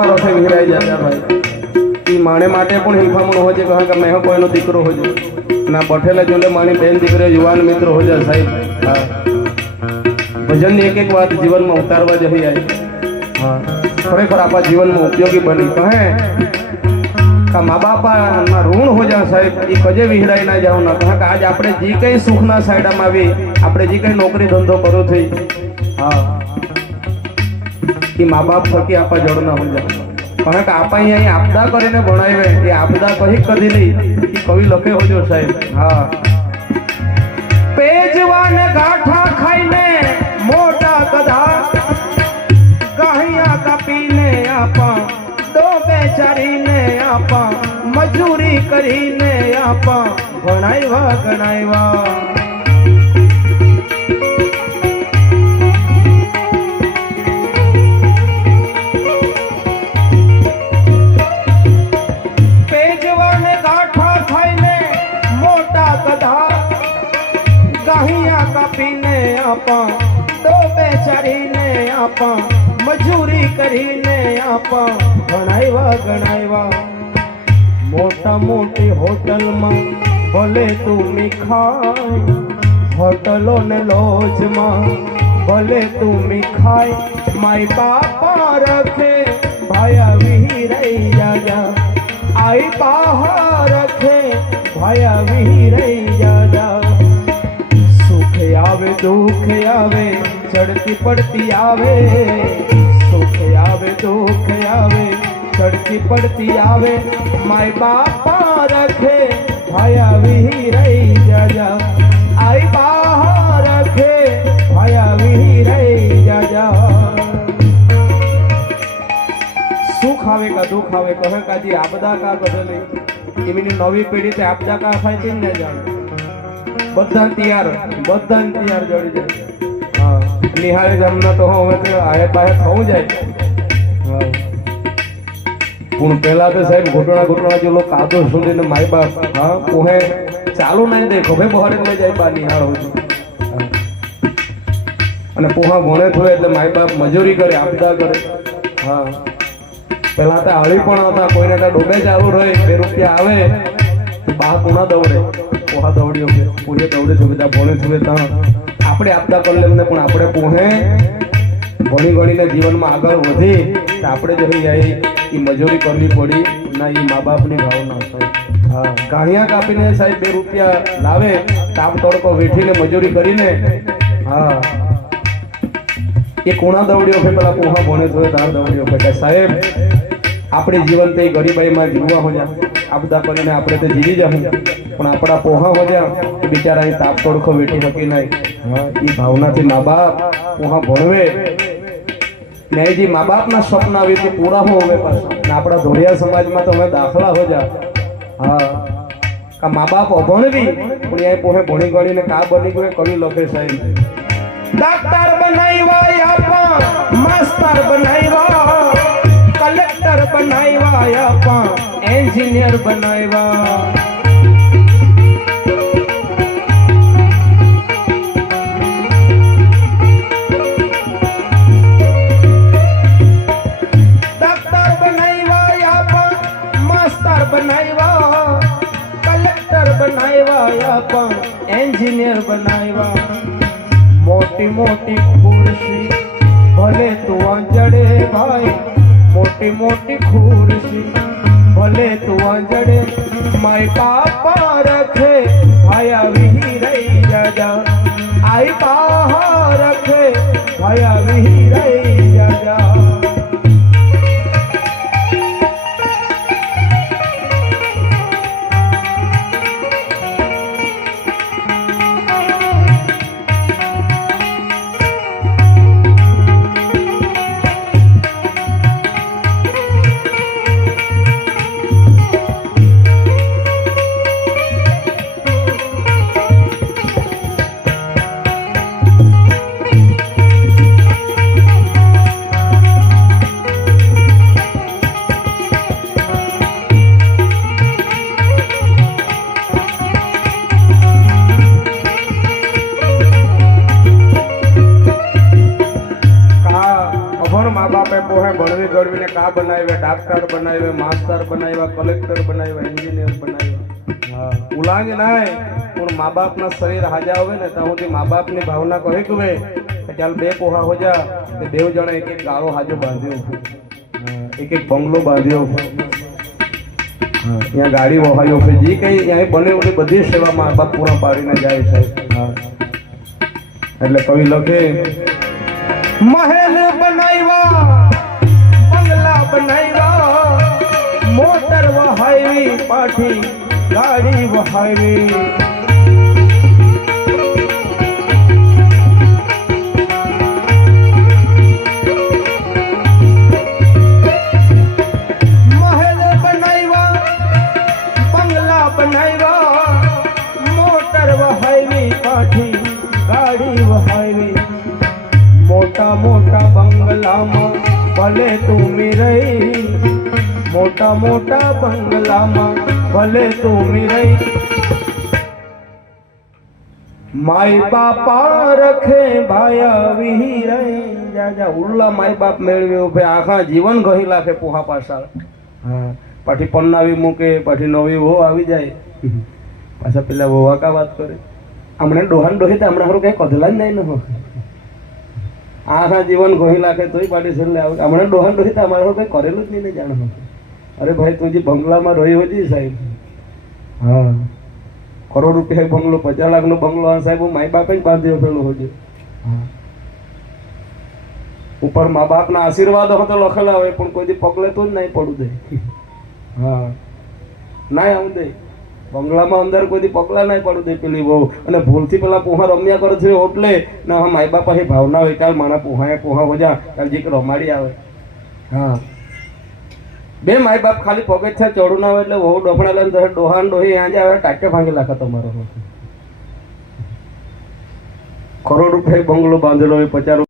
પરોઠે વિરાઈ જતા ભાઈ. એ માણે માટે પણ હિંફામણ છે, કારણ કે મેં કોઈનો દીકરો હોય ના, બઠેલા જોડે માણી બેન, દીકરો, યુવાન, મિત્રો છે, સાહેબ. હા. ભજનની એક એક વાત જીવનમાં ઉતારવા જઈ આવી. હા. ખરેખર આપણા જીવનમાં ઉપયોગી બની. કહે કે મા બાપાના ઋણ હો જા, સાહેબ. એ કજે વિહરાઈ ના જાવ ના. કહે કે આજ આપણે જે કંઈ સુખના સાયડામાં આવી આપણે જે કંઈ નોકરી ધંધો કરો થઈ. હા. એ મા બાપ થકી આપા જળ ના હોય કારણ કે આપા અહીંયા આપદા કરીને ભણાવે, એ આપદા કહી કદી નહીં. એ કવિ લખે હોજો સાહેબ. હા. પેજવાન ગાંઠા ખાઈને મોટા ગધા ગાહિયા કાપીને આપા દો બેચારીને આપા, મજૂરી કરીને આપા ભણાવ્યા ગણાવ્યા કાપીને આપા દો બેચારીને આપા, મજૂરી કરીને આપા. ગણાવ્યા ગણાવ્યા મોટા મોટી હોટલમાં ભલે તું મીખાય હોટલો ને લોજમાં ભલે તું મીખાય માય બાપા રખે, ભાયા વિહી જાજા આઈ બાહા રખે, ભાયા વિહી દુઃખ આવે ચડતી પડતી આવે, સુખ આવે, દુઃખ આવે ચડતી પડતી આવે. માય બાપા રખે ભાયા વિહી રહી જાજા. આઈ બહાર રખે ભાયા વિહી રહી જાજા. સુખ આવે કા દુઃખ આવે, કહે કાજી આપદા કા બદલે? એમની નવી પેઢી તે આપદા કા થાય તેમ ન જાણે. બધા તૈયાર બધા તૈયાર જોડી જાય હા, નિહાળે જમના તો હવે તો આયે બાહે થવું જાય. પણ પેલા તો સાહેબ ઘૂંટણા ઘૂંટણા જેલો કાદો સુધીને માય બાપ હા, કોહે, ચાલુ નહીં દે ખભે બહાર લઈ જાય બા, નિહાળો. અને પોહા ભણે થોડે એટલે માય બાપ મજૂરી કરે, આપદા કરે. હા. પેલા તો આળી પણ હતા, કોઈને તો ડોબે ચાલુ રહે, બે રૂપિયા આવે બા કુણા દોડે પોહા દોડ્યો કે પોહે દોડે છે, બધા ભણે છે ત્યાં આપણે આપતા એમને પણ આપણે પોહે. ભણી ગણીને જીવનમાં આગળ વધી, તો આપણે જો જાય એ મજૂરી કરવી પડી, ના એ મા બાપની ભાવના થાય. હા ગાણિયા કાપીને સાહેબ બે રૂપિયા લાવે, તાપ તડકો વેઠીને મજૂરી કરીને. હા. એ કોણા દવડ્યો છે, પેલા પોહા ભણે છે તાર દવડ્યો છે. સાહેબ, આપણે જીવન તે ગરીબાઈમાં જીવવા હોય, આ બધા કરીને આપણે તો જીવી જાઉં પણ આપણા પોહા હો જા એ બિચારા અહીં તાપ તડકો વેઠી શકી નહીં. હા, એ ભાવનાથી મા બાપ પોહા ભણવે. ને એ જે મા બાપના સ્વપ્ન આવી તે પૂરા હો હવે પાછા. ને આપણા ધોળિયા સમાજમાં તો હવે દાખલા હો જા હા, કા મા બાપ અભણવી, પણ એ પોહે ભણી ગણીને કા બની ગયો, એ કવિ લખે સાહેબ ડોક્ટર બનાવ્યા આપા માસ્ટર બનાવ્યા કલેક્ટર બનાવ્યા આપા એન્જિનિયર બનાવ્યા બનાવ્યા પણ એન્જિનિયર બનાવ્યા. મોટી મોટી ખુરશી, ભલે તું અંજડે ભાઈ, મોટી મોટી ખુરશી, ભલે તું અંજડે માય પાપા રખે, ભાયા વિહી રહી જાજા. આઈ પાહા રખે, ભાયા વિહી રહી જાજા. કા બનાવ્યા? ડાક્ટર બનાવ્યા, માસ્ટર બનાવ્યા, કલેક્ટર બનાવ્યા એન્જિનિયર બનાવ્યા? ઉલાંગ નાય, પણ મા બાપના શરીર હાજા આવે ને, ત્યાં સુધી મા બાપની ભાવના કહે કે ચાલ બે કોહા હો જા તે બેવ જણા એક એક ગાળો હાજો બાંધ્યો. એક એક બંગલો બાંધ્યો. ત્યાં ગાડી વહાયો છે. જે કઈ ત્યાં બને ઉઠી બધી સેવા મા બાપ પૂરા પાડીને જાય છે. એટલે કવિ લખે, મહેલ બનાવ્યા બનાવ્યા મોટર વહાવી પાઠી ગાડી વહાવી. મોટા મોટા બંગલામાં ભલે તું રહી, મોટા મોટા બંગલામાં ભલે તું રહી. માય બાપા રખે ભાયા રહી. જા જા ઉલ્લા માય બાપ મેળવ્યો ભાઈ. આખા જીવન ગહી લાખે પોહા પાછળ. હા, પાછી પન્નાવી મૂકે, પાછી નવી વહુ આવી જાય. પાછા પેલા વહુઆ કા વાત કરે. હમણાં ડોહાન ડોહી તો હમણાં કઈ કદલા જ નહીં ને. આખા જીવન ગોહી નાખે તોય પાટી લે આવે હમણાં ડોહન ડોહી તો અમારે કઈ કરેલું જ નહીં ને જાણ અરે ભાઈ તું જે બંગલામાં રહી હોજી સાહેબ. હા. કરોડ રૂપિયા બંગલો પચાસ લાખનો બંગલો આ સાહેબ હું માય બાપે જ બાંધ્યો પેલો હોજો. હા. ઉપર મા બાપના આશીર્વાદ હતો લખેલા હોય પણ કોઈ દી પગલે તો જ નહીં પડું દે. હા. ના આવું દે. બંગલામાં અંદર કોઈ પગલા નહીં પડું પેલી બહુ અને ભૂલથી પેલા પોહા રમ્યા કરે છે ઓટલે ને હા માય બાપા એ ભાવના હોય કાલ મારા પોહા પોહા વજા, કાલ જીક રમાડી આવે. હા. બે માય બાપ ખાલી પગે છે ચડું ના હોય એટલે બહુ ડોફણા લઈને ડોહાન ડોહી આજે આવે, ટાકે ભાંગી નાખે તમારો. કરોડ રૂપિયા બંગલો બાંધેલો હોય, પચાસ